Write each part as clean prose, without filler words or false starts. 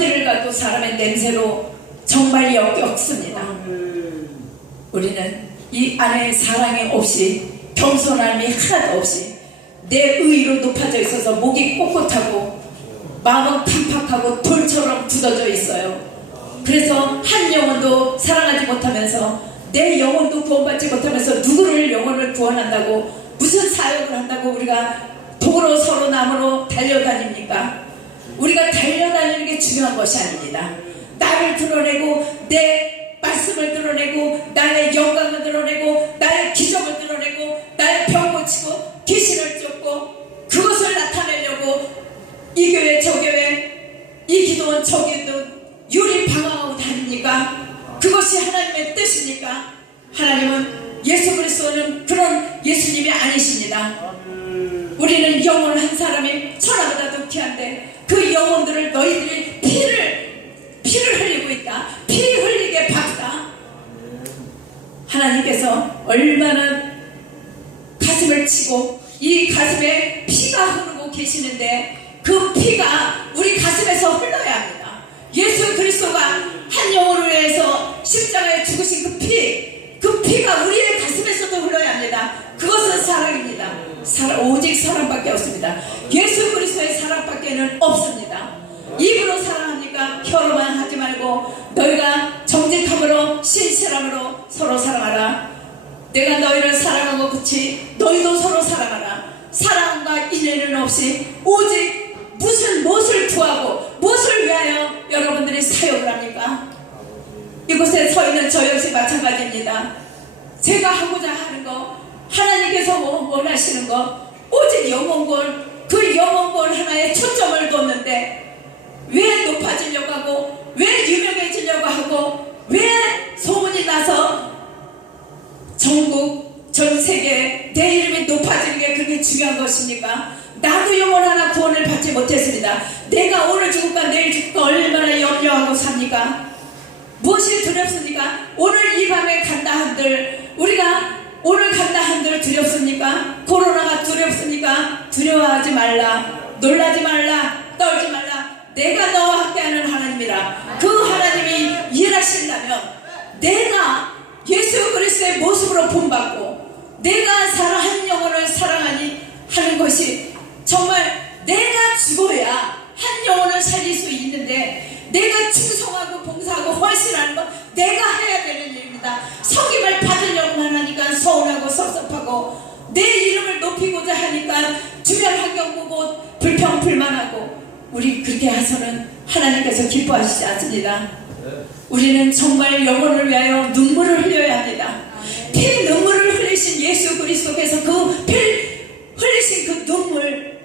어디를 가도 사람의 냄새로 정말 역겹습니다. 우리는 이 안에 사랑이 없이 겸손함이 하나도 없이 내 의로 높아져 있어서 목이 꼿꼿하고 마음은 팍팍하고 돌처럼 굳어져 있어요. 그래서 한 영혼도 사랑하지 못하면서 내 영혼도 구원받지 못하면서 누구를 영혼을 구원한다고 무슨 사역을 한다고 우리가 돌로 서로 나무로 달려다닙니까? 우리가 달려다니는 게 중요한 것이 아닙니다. 나를 드러내고 내 말씀을 드러내고 나의 영광을 드러내고 나의 기적을 드러내고 나의 병 고치고 귀신을 쫓고 그것을 나타내려고 이 교회 저 교회 이 기도원 저 기도원 유리 방황하고 다닙니까? 그것이 하나님의 뜻입니까? 하나님은 예수 그리스도는 그런 예수님이 아니십니다. 우리는 영혼 한 사람이 천하보다도 귀한데 그 영혼들을 너희들이 피를 흘리고 있다. 피 흘리게 박다. 하나님께서 얼마나 가슴을 치고 이 가슴에 피가 흐르고 계시는데 그 피가 우리 가슴에서 흘러야 합니다. 예수 그리스도가 한 영혼을 위해서 십자가에 죽으신 그 피가 우리의 가슴에서도 흘러야 합니다. 그것은 사랑입니다. 오직 사랑밖에 없습니다. 예수 그리스도의 사랑밖에는 없습니다. 입으로 사랑합니까? 혀로만 하지 말고 너희가 정직함으로 신실함으로 서로 사랑하라. 내가 너희를 사랑한 것 같이 너희도 서로 사랑하라. 사랑과 인연은 없이 오직 무엇을 구하고 무엇을 위하여 여러분들이 사역을 합니까? 이곳에 서 있는 저 역시 마찬가지입니다. 제가 하고자 하는 거 하나님께서 원하시는 거 오직 영혼권, 그 영혼권 하나에 초점을 뒀는데 왜 높아지려고 하고 왜 유명해지려고 하고 왜 소문이 나서 전국 전 세계에 내 이름이 높아지는 게 그렇게 중요한 것입니까? 나도 영혼 하나 구원을 받지 못했습니다. 내가 오늘 죽을까 내일 죽을까 얼마나 염려하고 삽니까? 무엇이 두렵습니까? 오늘 이 밤에 간다 한들 우리가 오늘 간다 한들 두렵습니까? 코로나가 두렵습니까? 두려워하지 말라. 놀라지 말라. 떨지 말라. 내가 너와 함께하는 하나님이라. 그 하나님이 일하신다면 내가 예수 그리스도의 모습으로 본받고 내가 한 영혼을 사랑하니 하는 것이 정말 내가 죽어야 한 영혼을 살릴 수 있는데 내가 충성하고 봉사하고 헌신하는 건 내가 해야 되는 일입니다. 섬김을 받으려고만 하니까 서운하고 섭섭하고 내 이름을 높이고자 하니까 주변 환경 보고 불평불만하고 우리 그렇게 해서는 하나님께서 기뻐하시지 않습니다. 우리는 정말 영혼을 위하여 눈물을 흘려야 합니다. 피 눈물을 흘리신 예수 그리스도께서 그 피 흘리신 그 눈물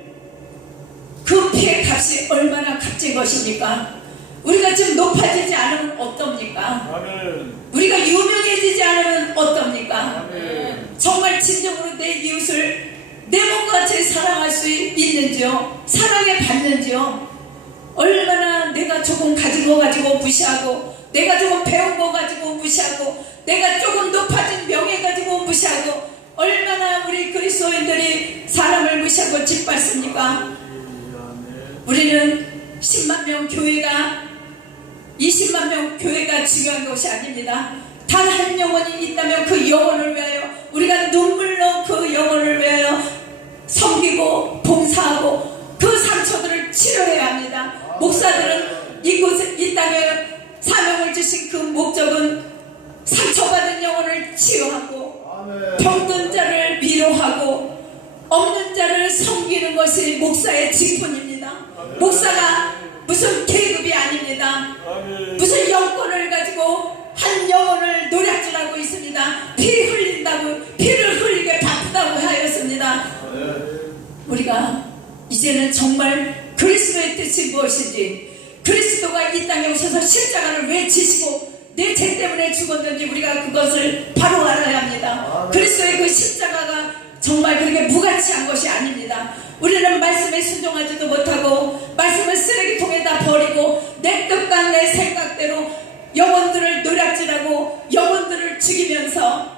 그 피의 값이 얼마나 값진 것입니까? 우리가 지금 높아지지 않으면 어떻습니까? 아멘. 우리가 유명해지지 않으면 어떻습니까? 아멘. 정말 진정으로 내 이웃을 내 몸과 같이 사랑할 수 있는지요? 사랑에 받는지요? 얼마나 내가 조금 가진 거 가지고 무시하고 내가 조금 배운 거 가지고 무시하고 내가 조금 높아진 명예 가지고 무시하고 얼마나 우리 그리스도인들이 사람을 무시하고 짓밟습니까? 우리는 10만 명 교회가 20만 명 교회가 중요한 것이 아닙니다. 단 한 영혼이 있다면 그 영혼을 위하여 우리가 눈물로 그 영혼을 위하여 섬기고 봉사하고 그 상처들을 치료해야 합니다. 목사들은 이 땅에 사명을 주신 그 목적은 상처받은 영혼을 치유하고 병든 자를 위로하고 없는 자를 섬기는 것이 목사의 직분입니다. 목사가 무슨 계급이 아닙니다. 무슨 영권을 가지고 한 영혼을 노략질하고 있습니다. 피 흘린다고 피를 흘리게 바쁘다고 하였습니다. 우리가 이제는 정말 그리스도의 뜻이 무엇인지 그리스도가 이 땅에 오셔서 십자가를 왜 지시고 내 죄 때문에 죽었는지 우리가 그것을 바로 알아야 합니다. 그리스도의 그 십자가가 정말 그렇게 무가치한 것이 아닙니다. 우리는 말씀에 순종하지도 못하고 말씀을 쓰레기통에다 버리고 내 뜻과 내 생각대로 영혼들을 노략질하고 영혼들을 죽이면서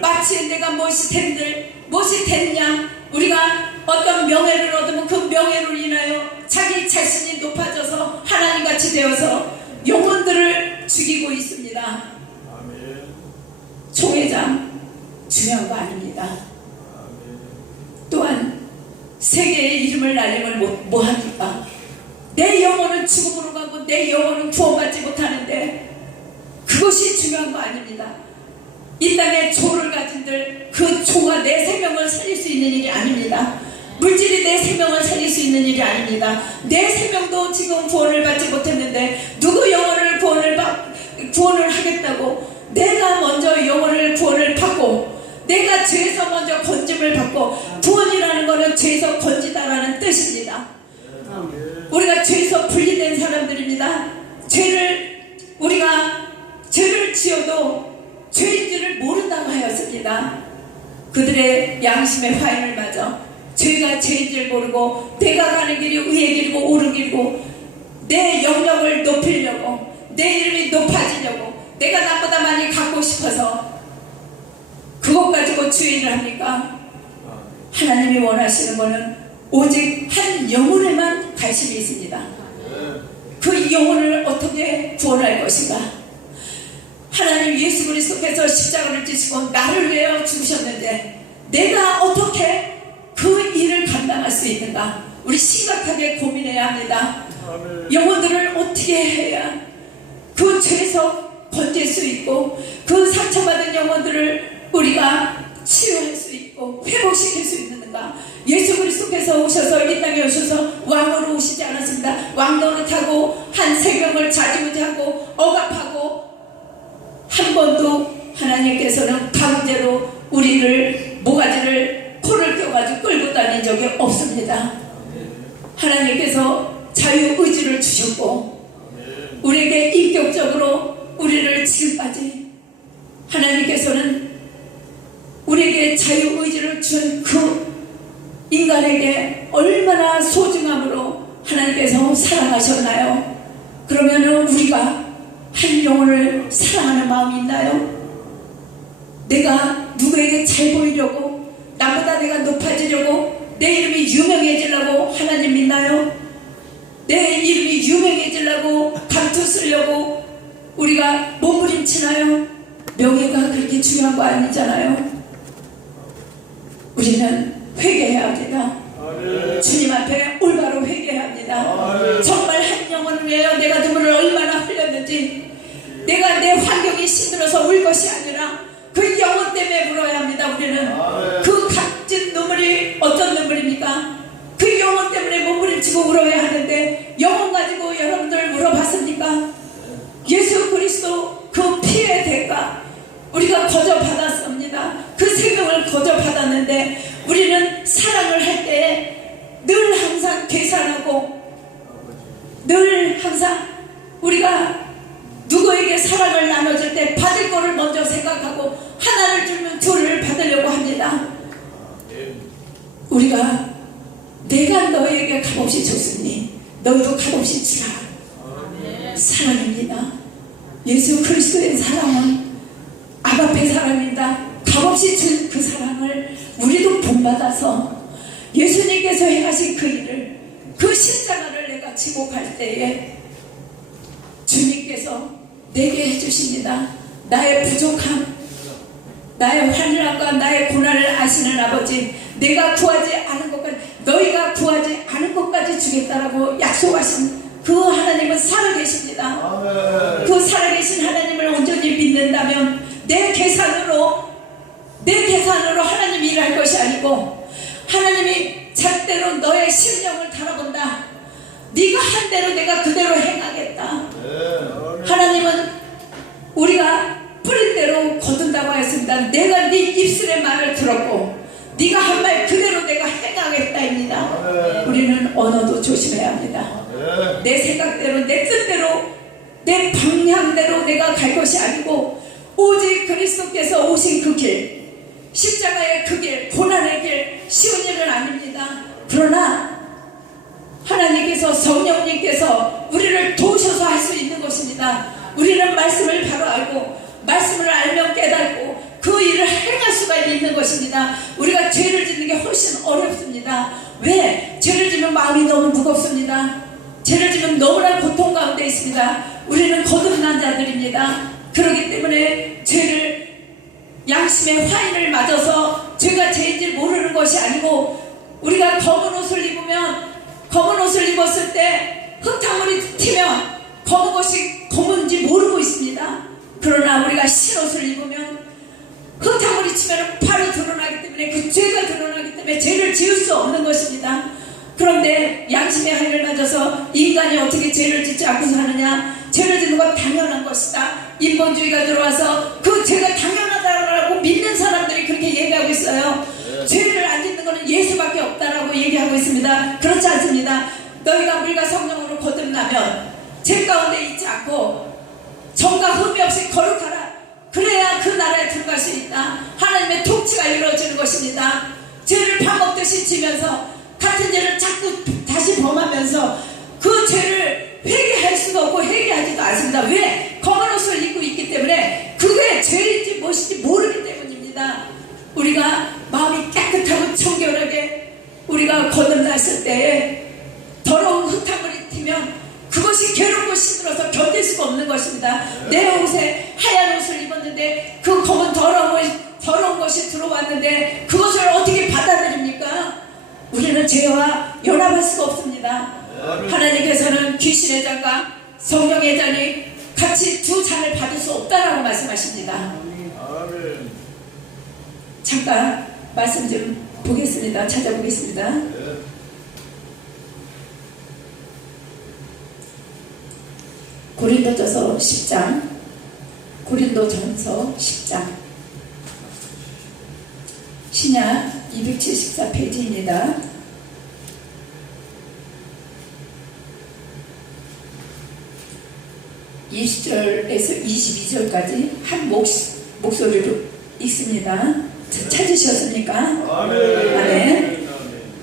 마치 내가 무엇이 됐냐 우리가 어떤 명예를 얻으면 그 명예로 인하여 자기 자신이 높아져서 하나님같이 방치되어서 영혼들을 죽이고 있습니다. 총회장 중요한 거 아닙니다. 또한 세계의 이름을 날리면 뭐합니까? 내 영혼은 죽음으로 가고 내 영혼은 구원받지 못하는데 그것이 중요한 거 아닙니다. 이 땅에 조를 가진들 그 조가 내 생명을 살릴 수 있는 일이 아닙니다. 물질이 내 생명을 살릴 수 있는 일이 아닙니다. 내 생명도 지금 구원을 받지 못했는데 누구 영혼을 구원을 하겠다고 내가 먼저 영혼을 구원을 받고 내가 죄에서 먼저 건짐을 받고 구원이라는 것은 죄에서 건지다라는 뜻입니다. 우리가 죄에서 분리된 사람들입니다. 우리가 죄를 지어도 죄인지를 모른다고 하였습니다. 그들의 양심의 화인을 맞아 죄가 죄인지를 모르고 내가 가는 길이 의의 길이고 옳은 길이고 내 영역을 높이려고 내 이름이 높아지려고 내가 나보다 많이 갖고 싶어서 그것 가지고 주의를 합니까? 하나님이 원하시는 것은 오직 한 영혼에만 관심이 있습니다. 그 영혼을 어떻게 구원할 것인가? 하나님 예수 그리스도께서 십자가를 지시고 나를 위하여 죽으셨는데 내가 어떻게 그 일을 감당할 수 있는가? 우리 심각하게 고민해야 합니다. 영혼들을 어떻게 해야 그 죄에서 건질 수 있고 그 상처받은 영혼들을 우리가 치유할 수 있고 회복시킬 수 있는가? 예수 그리스도께서 오셔서 이 땅에 오셔서 왕으로 오시지 않았습니다. 왕노릇하고 한 생명을 좌지우지하고 억압하고 한 번도 하나님께서는 강제로 우리를 모가지를 코를 껴가지고 끌고 다닌 적이 없습니다. 하나님께서 자유의지를 주셨고 우리에게 인격적으로 우리를 지금까지 하나님께서는 우리에게 자유의지를 준 그 인간에게 얼마나 소중함으로 하나님께서 사랑하셨나요? 그러면 우리가 한 영혼을 사랑하는 마음이 있나요? 내가 누구에게 잘 보이려고 나보다 내가 높아지려고 내 이름이 유명해지려고 하나님 믿나요? 내 이름이 유명해지려고 감투 쓰려고 우리가 몸부림치나요? 명예가 그렇게 중요한 거 아니잖아요. 우리는 회개해야 합니다. 주님 앞에 올바로 회개해야 합니다. 정말 한 영혼을 위하여 내가 눈물을 얼마나 흘렸는지 내가 내 환경이 힘들어서 울 것이 아니라 그 영혼 때문에 울어야 합니다. 우리는 그 값진 눈물이 어떤 눈물입니까? 그 영혼 때문에 몸부림치고 울어야 하는데 영혼 가지고 여러분들 울어봤습니까? 예수 그리스도 그 피의 대가 우리가 거저받았습니다. 그 생명을 거저받았는데 우리는 사랑을 할 때 늘 항상 계산하고 늘 항상 우리가 누구에게 사랑을 나눠줄 때 받을 거를 먼저 생각하고 하나를 주면 둘을 받으려고 합니다. 우리가 내가 너에게 값없이 줬으니 너희도 값없이 주라. 사랑입니다. 예수 그리스도의 사랑은 아바페 사랑입니다. 값없이 준 그 사랑을 우리도 본받아서 예수님께서 행하신 그 일을 그 십자가를 내가 지고 갈 때에 주님께서 내게 해주십니다. 나의 부족함 나의 환란과 나의 고난을 아시는 아버지 내가 구하지 않은 것까지 너희가 구하지 않은 것까지 주겠다라고 약속하신 그 하나님은 살아계십니다. 그 살아계신 하나님을 온전히 믿는다면 내 계산으로 하나님이 일할 것이 아니고 하나님이 잣대로 너의 심령을 달아본다. 네가 한 대로 내가 그대로 행하겠다. 하나님은 우리가 뿌린 대로 거둔다고 하였습니다. 내가 네 입술의 말을 들었고 네가 한 말 그대로 내가 행하겠다입니다. 우리는 언어도 조심해야 합니다. 내 생각대로 내 뜻대로 내 방향대로 내가 갈 것이 아니고 오직 그리스도께서 오신 그 길 십자가의 그 길 고난의 길 쉬운 일은 아닙니다. 그러나 하나님께서 성령님께서 우리를 도우셔서 할 수 있는 것입니다. 우리는 말씀을 바로 알고 말씀을 알면 깨닫고 그 일을 행할 수가 있는 것입니다. 우리가 죄를 짓는 게 훨씬 어렵습니다. 왜? 죄를 지면 마음이 너무 무겁습니다. 죄를 지면 너무나 고통 가운데 있습니다. 것입니다. 우리는 거듭난 자들입니다. 그렇기 때문에 죄를 양심의 화인을 맞아서 죄가 죄인지 모르는 것이 아니고, 우리가 검은 옷을 입으면, 검은 옷을 입었을 때 흙탕물이 튀면 검은 것이 검은지 모르고 있습니다. 그러나 우리가 흰 옷을 입으면 흙탕물이 치면 바로 드러나기 때문에, 그 죄가 드러나기 때문에 죄를 지을 수 없는 것입니다. 그런데 양심의 화인을 맞아서 인간이 어떻게 죄를 짓지 않고 사느냐? 죄를 짓는 건 당연한 것이다. 인본주의가 들어와서 그 죄가 당연하다라고 믿는 사람들이 그렇게 얘기하고 있어요. 죄를 안 짓는 것은 예수밖에 없다라고 얘기하고 있습니다. 그렇지 않습니다. 너희가 물과 성령으로 거듭나면 죄 가운데 있지 않고 정과 흠이 없이 거룩하라. 그래야 그 나라에 들어갈 수 있다. 하나님의 통치가 이루어지는 것입니다. 죄를 밥 먹듯이 지면서 같은 죄를 자꾸 다시 범하면서 그 죄를 회개할 수가 없고 회개하지도 않습니다. 왜? 검은 옷을 입고 있기 때문에 그게 죄인지 무엇인지 모르기 때문입니다. 우리가 마음이 깨끗하고 청결하게 우리가 거듭났을 때에 더러운 흙탕물이 튀면 그것이 괴롭고 힘들어서 견딜 수가 없는 것입니다. 내 옷에 하얀 옷을 입었는데 그 검은 더러운 것이 들어왔는데 그것을 어떻게 받아들입니까? 우리는 죄와 연합할 수가 없습니다. 하나님께서는 귀신의 잔과 성령의 잔이 같이 두 잔을 받을 수 없다라고 말씀하십니다. 잠깐 말씀 좀 보겠습니다. 찾아보겠습니다. 고린도전서 10장, 고린도전서 10장, 신약 274페이지입니다. (20절에서 22절까지) 한 목소리로 읽습니다. 찾으셨습니까? 아멘.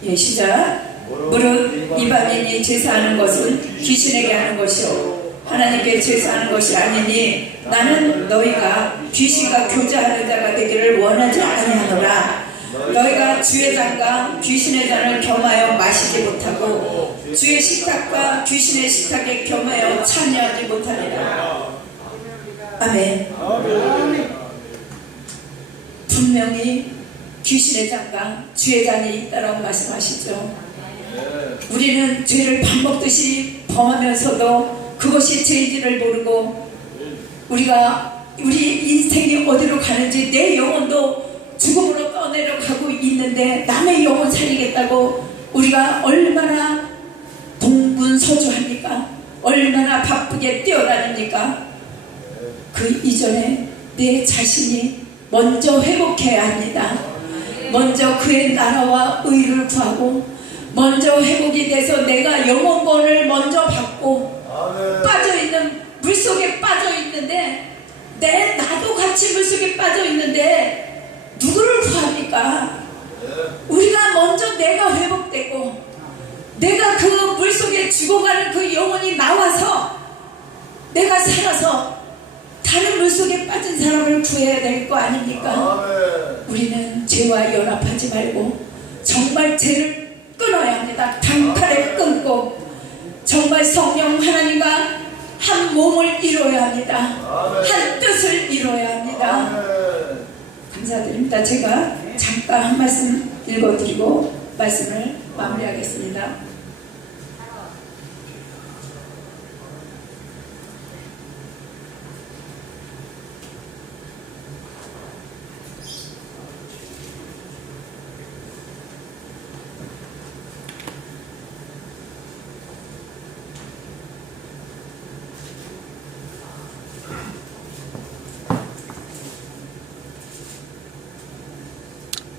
예, 시작. 무릇 이방인이 제사하는 것은 귀신에게 하는 것이요 하나님께 제사하는 것이 아니니 나는 너희가 귀신과 교제하는 자가 되기를 원하지 아니하노라. 너희가 주의 잔과 귀신의 잔을 겸하여 마시지 못하고 주의 식탁과 귀신의 식탁에 겸하여 참여하지 못하리라. 아멘. 분명히 귀신의 잔과 주의 잔이 있다라고 말씀하시죠. 우리는 죄를 밥 먹듯이 범하면서도 그것이 죄인지를 모르고 우리 인생이 어디로 가는지, 내 영혼도 죽음으로 떠내려가고 있는데 남의 영혼 살리겠다고 우리가 얼마나 동분서주합니까? 얼마나 바쁘게 뛰어다닙니까? 그 이전에 내 자신이 먼저 회복해야 합니다. 먼저 그의 나라와 의를 구하고 먼저 회복이 돼서 내가 영혼권을 먼저 받고 빠져있는 물속에 빠져있는데 나도 같이 물속에 빠져있는데 누구를 구합니까? 우리가 먼저 내가 회복되고 내가 그 물속에 죽어가는 그 영혼이 나와서 내가 살아서 다른 물속에 빠진 사람을 구해야 될 거 아닙니까? 우리는 죄와 연합하지 말고 정말 죄를 끊어야 합니다. 단칼에 끊고 정말 성령 하나님과 한 몸을 이루어야 합니다. 한 뜻을 이루어야 합니다. 감사드립니다. 제가 잠깐 한 말씀 읽어드리고 말씀을 마무리하겠습니다.